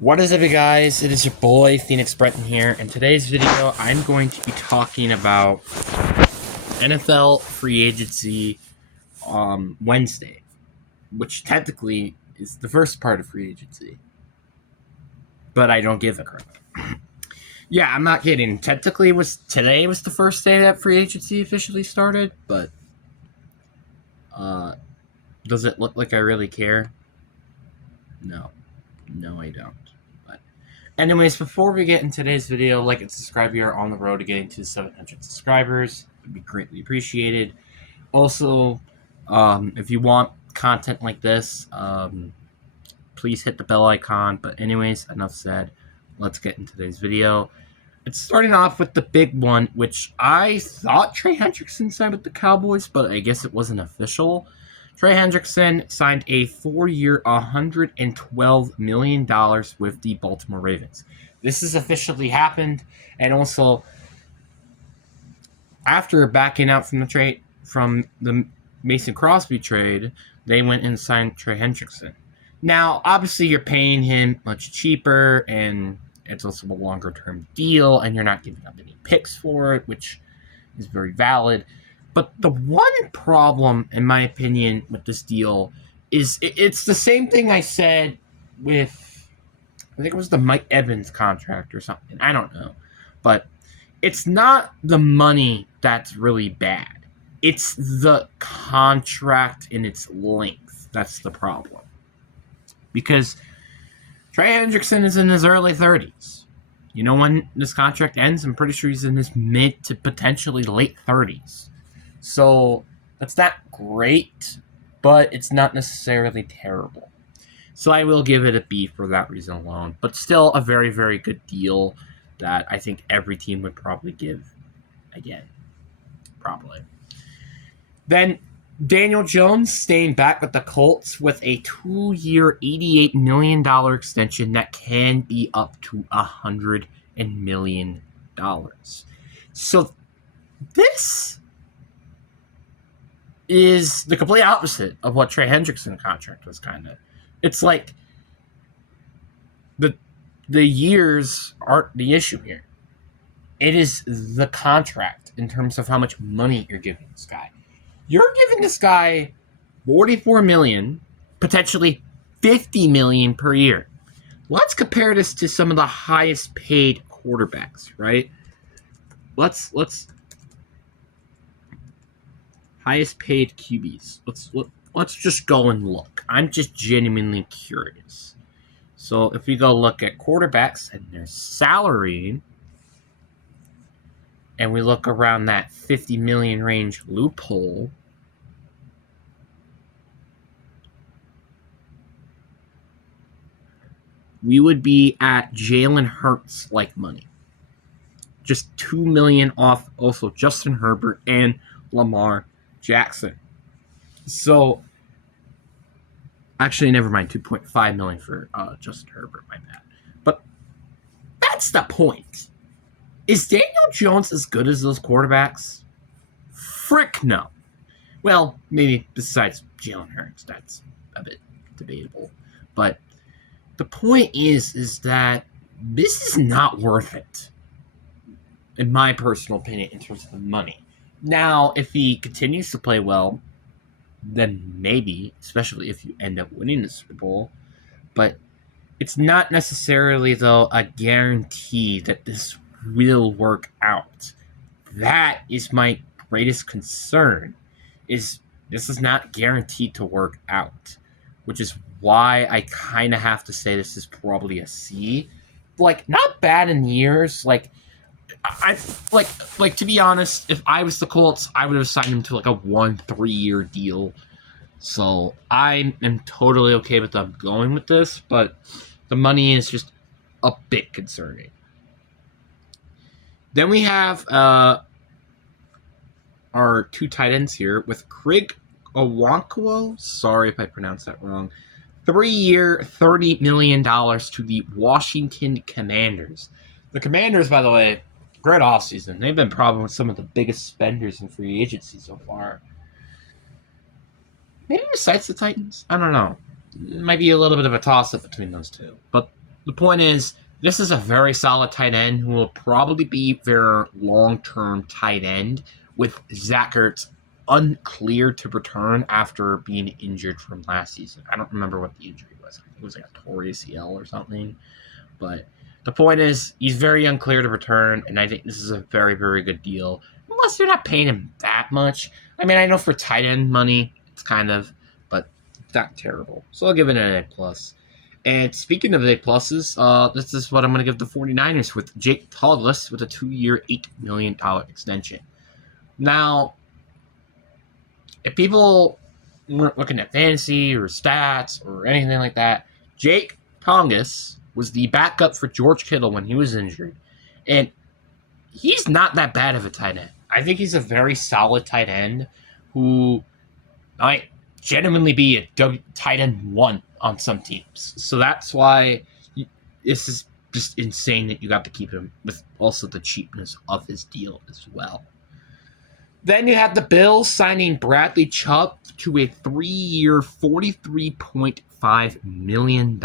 What is up, you guys? It is your boy Phoenix Breton here. In today's video, I'm going to be talking about NFL free agency Wednesday, which technically is the first part of free agency, but I don't give a crap. Yeah, I'm not kidding. Technically, today was the first day that free agency officially started, but uh, does it look like I really care? No, I don't. Anyways, before we get in today's video, like and subscribe. We are on the road to getting to 700 subscribers. It would be greatly appreciated. Also, if you want content like this, please hit the bell icon. But anyways, enough said. Let's get into today's video. It's starting off with the big one, which I thought Trey Hendrickson signed with the Cowboys, but I guess it wasn't official. Trey Hendrickson signed a 4-year, $112 million with the Baltimore Ravens. This has officially happened, and also after backing out from the Mason Crosby trade, they went and signed Trey Hendrickson. Now, obviously, you're paying him much cheaper, and it's also a longer-term deal, and you're not giving up any picks for it, which is very valid. But the one problem, in my opinion, with this deal is it's the same thing I said with, I think it was the Mike Evans contract or something. I don't know. But it's not the money that's really bad. It's the contract and its length that's the problem. Because Trey Hendrickson is in his early 30s. You know when this contract ends? I'm pretty sure he's in his mid to potentially late 30s. So that's not great, but it's not necessarily terrible. So I will give it a B for that reason alone. But still a very, very good deal that I think every team would probably give again. Probably. Then Daniel Jones staying back with the Colts with a 2-year, $88 million extension that can be up to $100 million. So this is the complete opposite of what Trey Hendrickson contract was kind of. It's like the years aren't the issue here. It is the contract in terms of how much money you're giving this guy. You're giving this guy $44 million, potentially $50 million per year. Let's compare this to some of the highest paid quarterbacks, right? Let's highest paid QBs. Let's just go and look. I'm just genuinely curious. So if we go look at quarterbacks and their salary, and we look around that 50 million range loophole, we would be at Jalen Hurts like money. Just $2 million off also Justin Herbert and Lamar Jackson. So actually, never mind, $2.5 million for Justin Herbert, my bad. But that's the point. Is Daniel Jones as good as those quarterbacks? Frick no. Well, maybe besides Jalen Hurts, that's a bit debatable. But the point is that this is not worth it, in my personal opinion, in terms of the money. Now, if he continues to play well, then maybe, especially if you end up winning the Super Bowl. But it's not necessarily, though, a guarantee that this will work out. That is my greatest concern, is this is not guaranteed to work out, which is why I kind of have to say this is probably a C. Like, not bad in years. Like, I like to be honest, if I was the Colts, I would have signed him to like a 1-3-year deal. So I am totally okay with them going with this, but the money is just a bit concerning. Then we have our two tight ends here with Craig Owonkwo. Sorry if I pronounced that wrong. 3-year, $30 million to the Washington Commanders. The Commanders, by the way, great offseason. They've been probably some of the biggest spenders in free agency so far. Maybe besides the Titans? I don't know. It might be a little bit of a toss-up between those two. But The point is, this is a very solid tight end who will probably be their long-term tight end, with Zach Ertz unclear to return after being injured from last season. I don't remember what the injury was. I think it was like a torn ACL or something. But the point is, he's very unclear to return, and I think this is a very, very good deal. Unless you're not paying him that much. I mean, I know for tight end money, it's kind of, but it's not terrible. So I'll give it an A+. And speaking of A pluses, this is what I'm going to give the 49ers with Jake Douglas with a 2-year, $8 million extension. Now, if people weren't looking at fantasy or stats or anything like that, Jake Douglas was the backup for George Kittle when he was injured. And he's not that bad of a tight end. I think he's a very solid tight end who might genuinely be a tight end 1 on some teams. So that's why this is just insane that you got to keep him, with also the cheapness of his deal as well. Then you have the Bills signing Bradley Chubb to a 3-year, $43.5 million.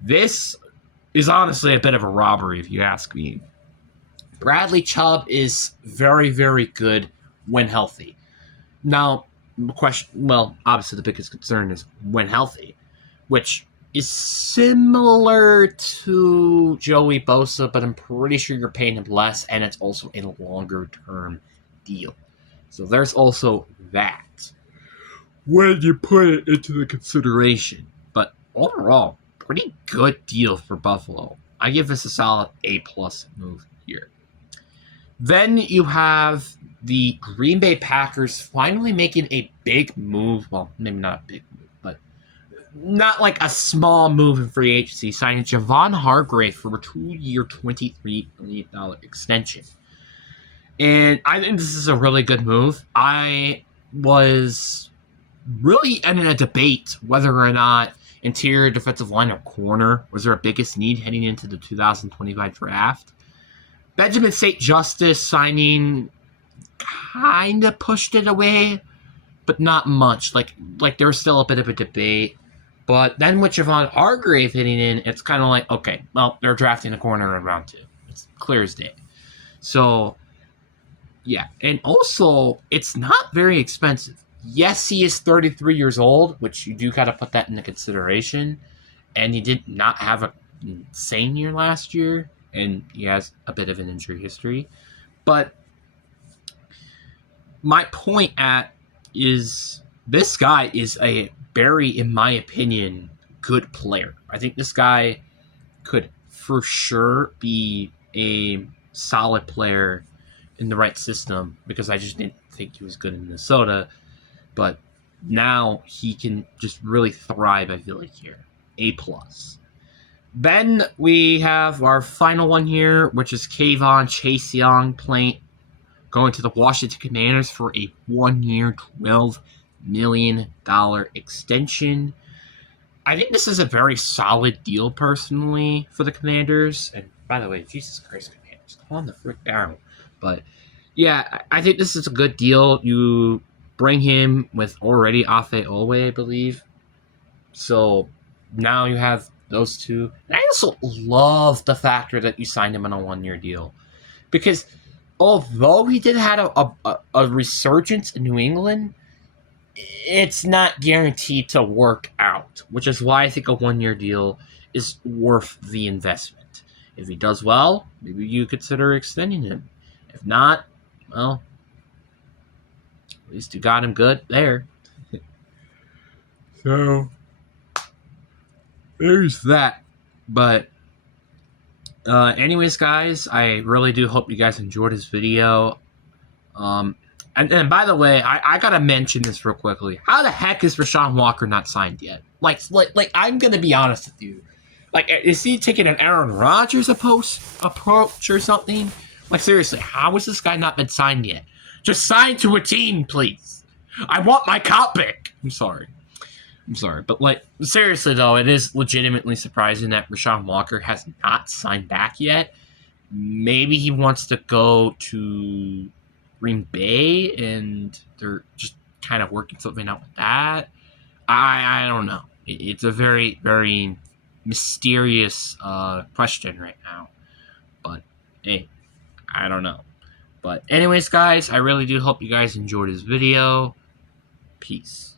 This is honestly a bit of a robbery, if you ask me. Bradley Chubb is very, very good when healthy. Now, obviously the biggest concern is when healthy, which is similar to Joey Bosa, but I'm pretty sure you're paying him less, and it's also a longer-term deal. So there's also that when you put it into the consideration. But overall, pretty good deal for Buffalo. I give this a solid A+ move here. Then you have the Green Bay Packers finally making a big move. Well, maybe not a big move, but not like a small move in free agency, signing Javon Hargrave for a 2-year, $23 million extension. And I think this is a really good move. I was really in a debate whether or not interior defensive line or corner was their biggest need heading into the 2025 draft. Benjamin St. Justice signing kind of pushed it away, but not much. Like there was still a bit of a debate. But then with Javon Hargrave hitting in, it's kind of like, okay, well, they're drafting a corner in round 2. It's clear as day. So, yeah. And also, it's not very expensive. Yes, he is 33 years old, which you do got to put that into consideration. And he did not have an insane year last year. And he has a bit of an injury history. But my point is this guy is a very, in my opinion, good player. I think this guy could for sure be a solid player in the right system, because I just didn't think he was good in Minnesota. But now he can just really thrive, I feel like, here. A+. Then we have our final one here, which is Kayvon Chase Young going to the Washington Commanders for a 1-year, $12 million extension. I think this is a very solid deal, personally, for the Commanders. And by the way, Jesus Christ, Commanders, calm the frick down. But yeah, I think this is a good deal. You bring him with already Afe Olwe, I believe. So now you have those two. And I also love the factor that you signed him on a 1-year deal, because although he did have a resurgence in New England, it's not guaranteed to work out, which is why I think a 1-year deal is worth the investment. If he does well, maybe you consider extending him. If not, well, at least you got him good there. So there's that. But anyways, guys, I really do hope you guys enjoyed this video. And by the way, I gotta mention this real quickly. How the heck is Rashawn Walker not signed yet? Like I'm gonna be honest with you. Like, is he taking an Aaron Rodgers approach or something? Like, seriously, how has this guy not been signed yet? Just sign to a team, please. I want my cop pick. I'm sorry. But, like, seriously, though, it is legitimately surprising that Rashawn Walker has not signed back yet. Maybe he wants to go to Green Bay, and they're just kind of working something out with that. I don't know. It's a very, very mysterious question right now. But hey, I don't know. But anyways, guys, I really do hope you guys enjoyed this video. Peace.